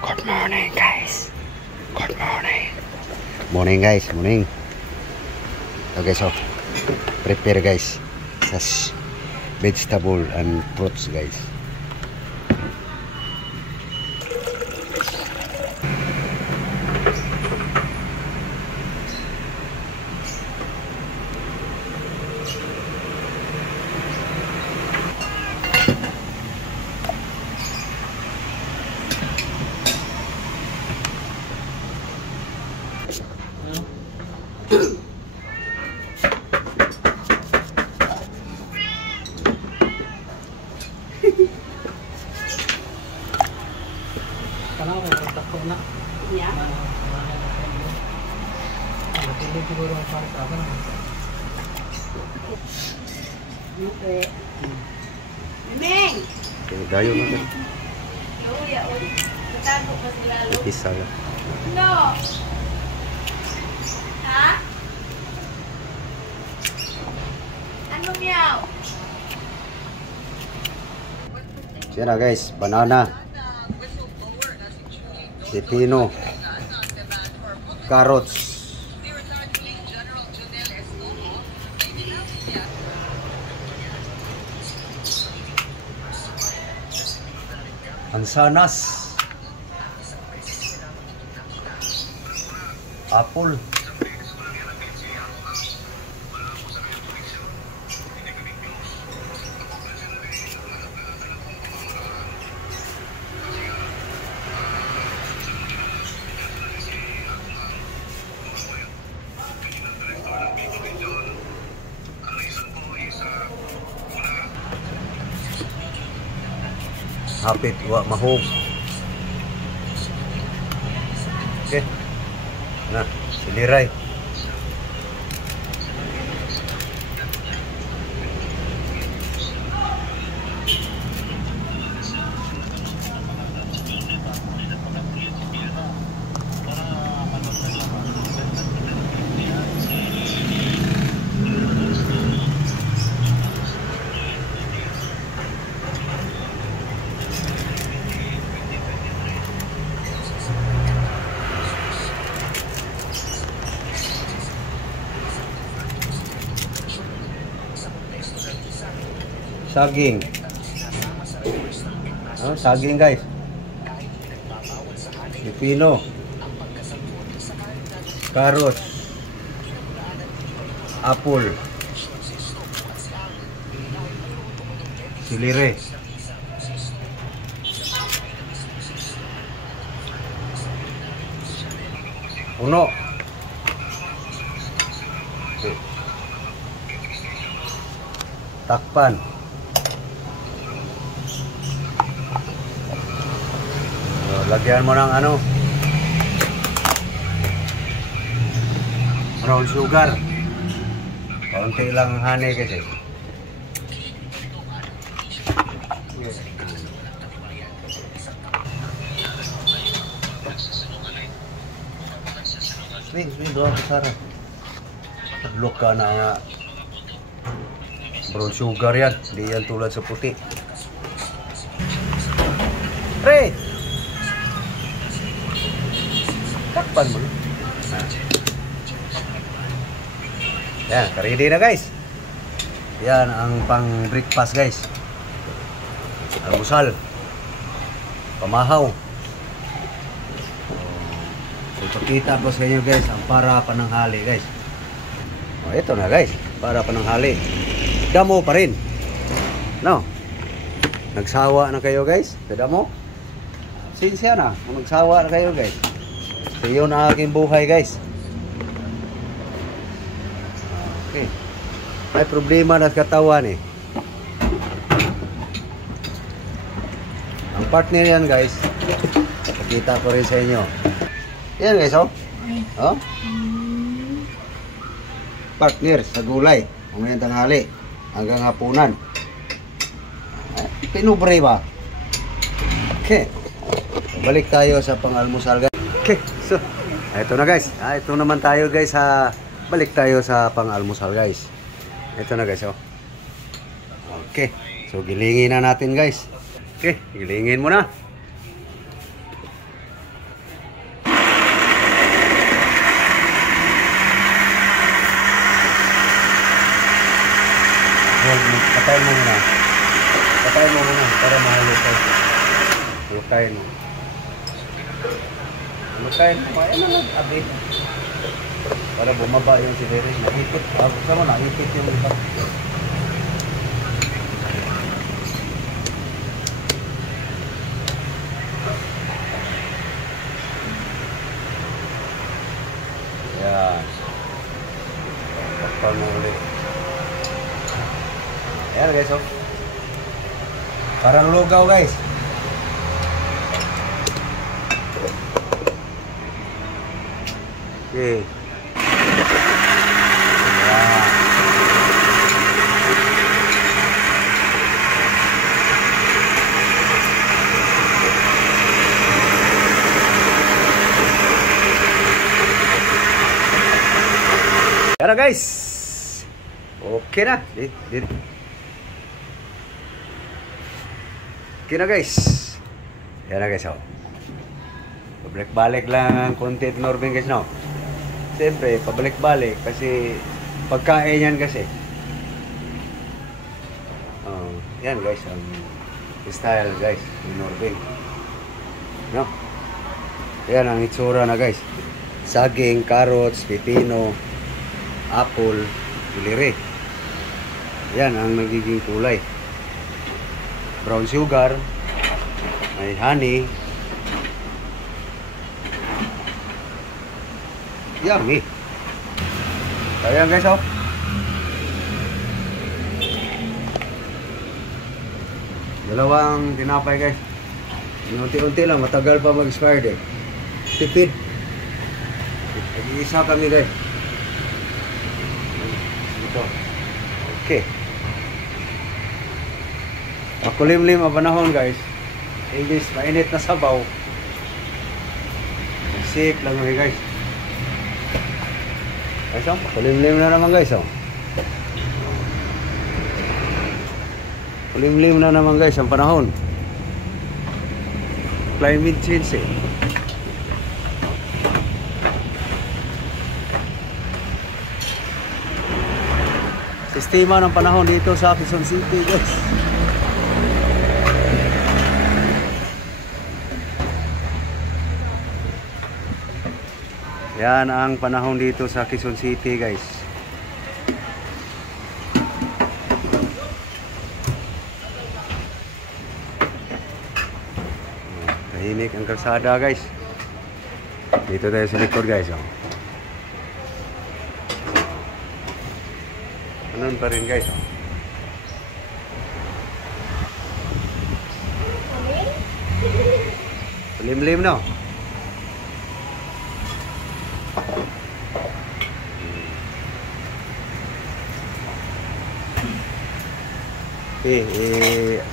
Good morning guys. Good morning. Morning guys, morning. Okay, so prepare guys sa vegetable and fruits guys. Yeah. Okay. Ming! Dayo na. Uya, uy. Natago pa sila lo. Isa lang. No! Ha? Ano meow? Yan na guys, banana, pipino, carrots, mansanas, apple, hapit wa mahog. Okay. Na, siliray. Saging. Saging guys. Pipino. Carrots. Apple. Silire. Uno. Takpan. Lagyan mo ng ano, brown sugar. Kaunti lang honey kasi. Doon ka Sarah. Naglok ka na nga. Brown sugar yan. Hindi yan tulad sa puti. Pre! Takpan mo. Yan, ready na guys. Yan ang pang breakfast guys. Almusal. Pamahaw. Ipakita ko sa inyo guys ang para pananghali guys. Ito na guys, para pananghali. Damo pa rin. No? Nagsawa na kayo guys? Sa damo? Sinsya na. Nagsawa na kayo guys. So yun ang aking buhay guys. Okay. May problema na sa katawan eh. Ang partner yan guys. Pakita ko rin sa inyo. Yan guys oh. Oh. Partner sa gulay. Ngayon tanghali. Hanggang hapunan. Pinubre ba? Okay. Balik tayo sa pang-almusal guys. Okay, so ito na guys. Ito naman tayo guys sa balik tayo sa pang-almusal guys. Ito na guys oh. Okay, so gilingin na natin guys. Okay, gilingin mo na. Kain mo. Kain mo. Ayan na abi. Para bumaba yung si Derek. Nakipit. Buksan mo, nakipit yung iba. Ayan. Bakpan mo ulit. Ayan guys, oh. Parang lugaw guys. Okay. Yan na guys. Okay na. Okay na guys. Yan na guys. Oh. Pabalik-balik lang ang content Norbin guys, no? Siyempre, pabalik-balik kasi pagkain yan kasi. Yan guys, ang style guys ni Norbin. No? Yan ang itsura na guys. Saging, carrots, pipino, apple, giliri. Yan ang nagiging kulay. Brown sugar, may honey. Yummy. Ayan guys, oh. Dalawang tinapay guys. Unti-unti lang, matagal pa mag-expire eh. Tipid. Nag-iisa kami guys. Ito. Okay. Makulimlim ang panahon guys. Imbis mainit na sabaw. Sip lang kami guys. Guys, oh, makulimlim na naman guys, oh. Makulimlim na naman guys ang panahon. Climate change eh. Sistema ng panahon dito sa Quezon City guys. Yan ang panahon dito sa Quezon City guys. Tahimik ang kalsada guys. Dito tayo sa likod guys, oh. Ganun pa rin guys, oh. Limlim no.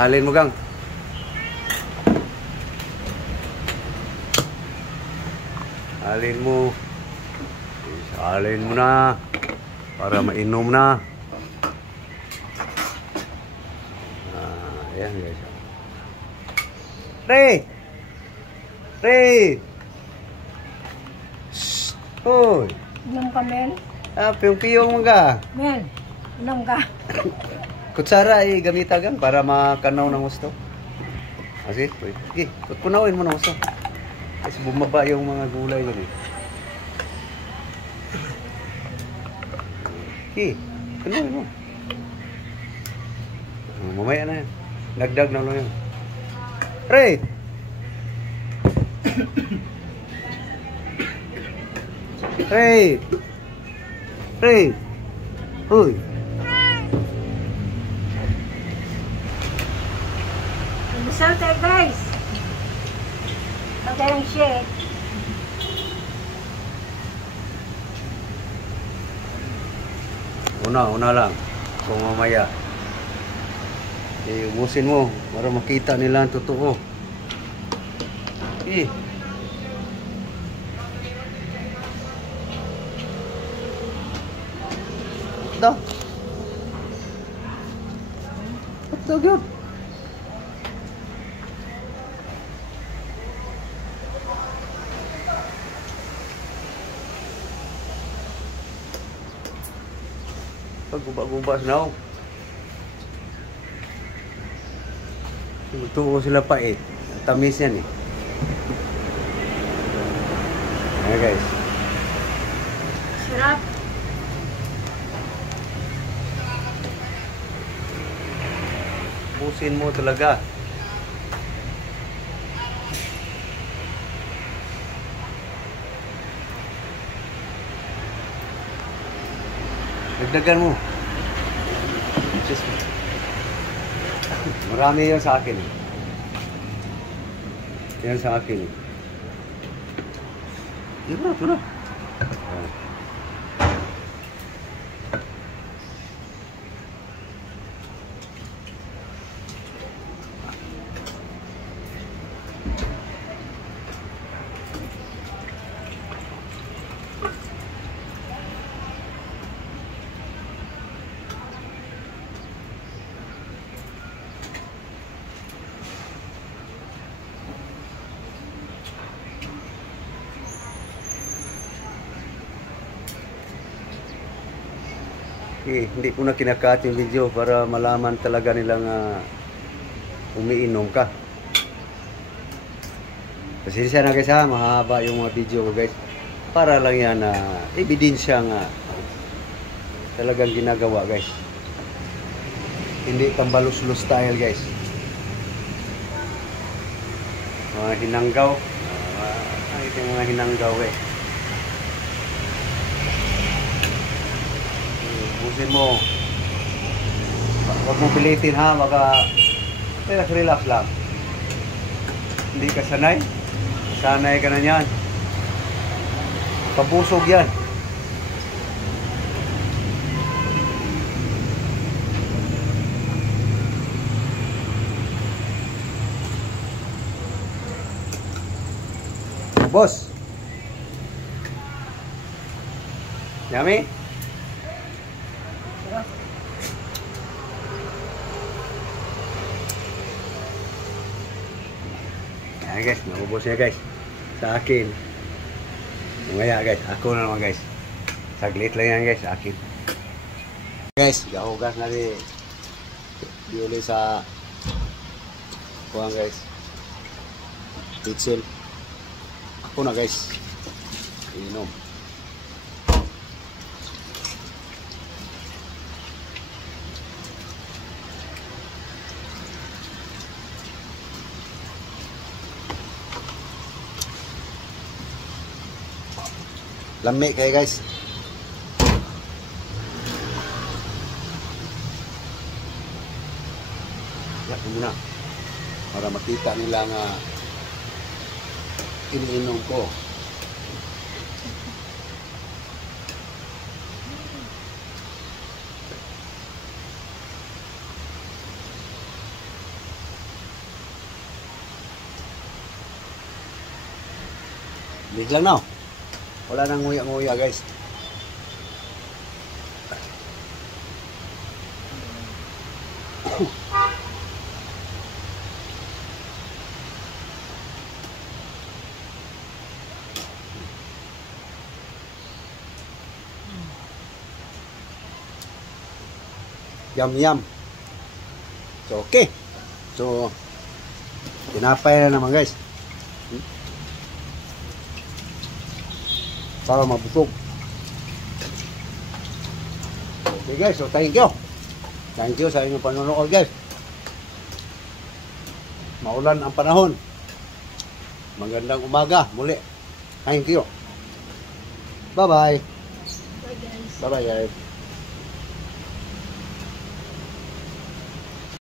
Salin mo gang. Salin mo. Salin mo na para mainom na. Ayan guys. Ray! Ray! Shhh! Hoy! Inom ka, Mel? Piyong-piyong mo ka. Mel, inom ka. Kutsara ay gamitagan para makanaw ng gusto. Sige, sige, kunawin mo ng gusto. Kasi bumaba yung mga gulay yun eh. Sige, kunawin mo. Mamaya na yan. Dagdag na lang yan. Ray! Ray! Ray! Uy! Masal tayo guys. Pagka lang shake. Una lang. Kung mamaya. Ubusin mo para makita nila ang totoo. Ito. Ito good. Pag-guba-guba na ako. Tuo sila pait. matamis yan eh. Ayan guys. Sarap. Pusin mo talaga. Dagdagan mo. Just, marami yan sa akin. Yan sa akin. Ito na. Hindi ko na kinakat yung video para malaman talaga nilang umiinom ka. Pasensya na guys ha, mahaba yung mga video ko guys. Para lang yan na ebidensya nga talagang ginagawa guys. Hindi tambaluslo style guys. Mga hinanggaw. Ito yung mga hinanggaw eh. Busin mo. Huwag mo pilitin ha, baka relax lang. Hindi ka sanay. Sanay ka na yan. Pabusog yan. Boss. Yummy? Ayan guys, naubos niya guys. Sa akin. Ngaya guys, ako na naman guys. Saglit lang yan guys, sa akin. Guys, gahugas na rin. Di ulit sa kuhan guys. Pixel. Ako na guys. Inom. Lami kayo guys. Yan muna. Para makita nila nga iniinom ko. Biglang na. Wala nang nguya-nguya guys. Yum. So okay. So tinapay na naman guys. Para mabusog. Okay guys, so thank you. Thank you sa inyong panonood guys. Maulan ang panahon. Magandang umaga muli. Thank you. Bye-bye. Bye guys. Bye-bye guys.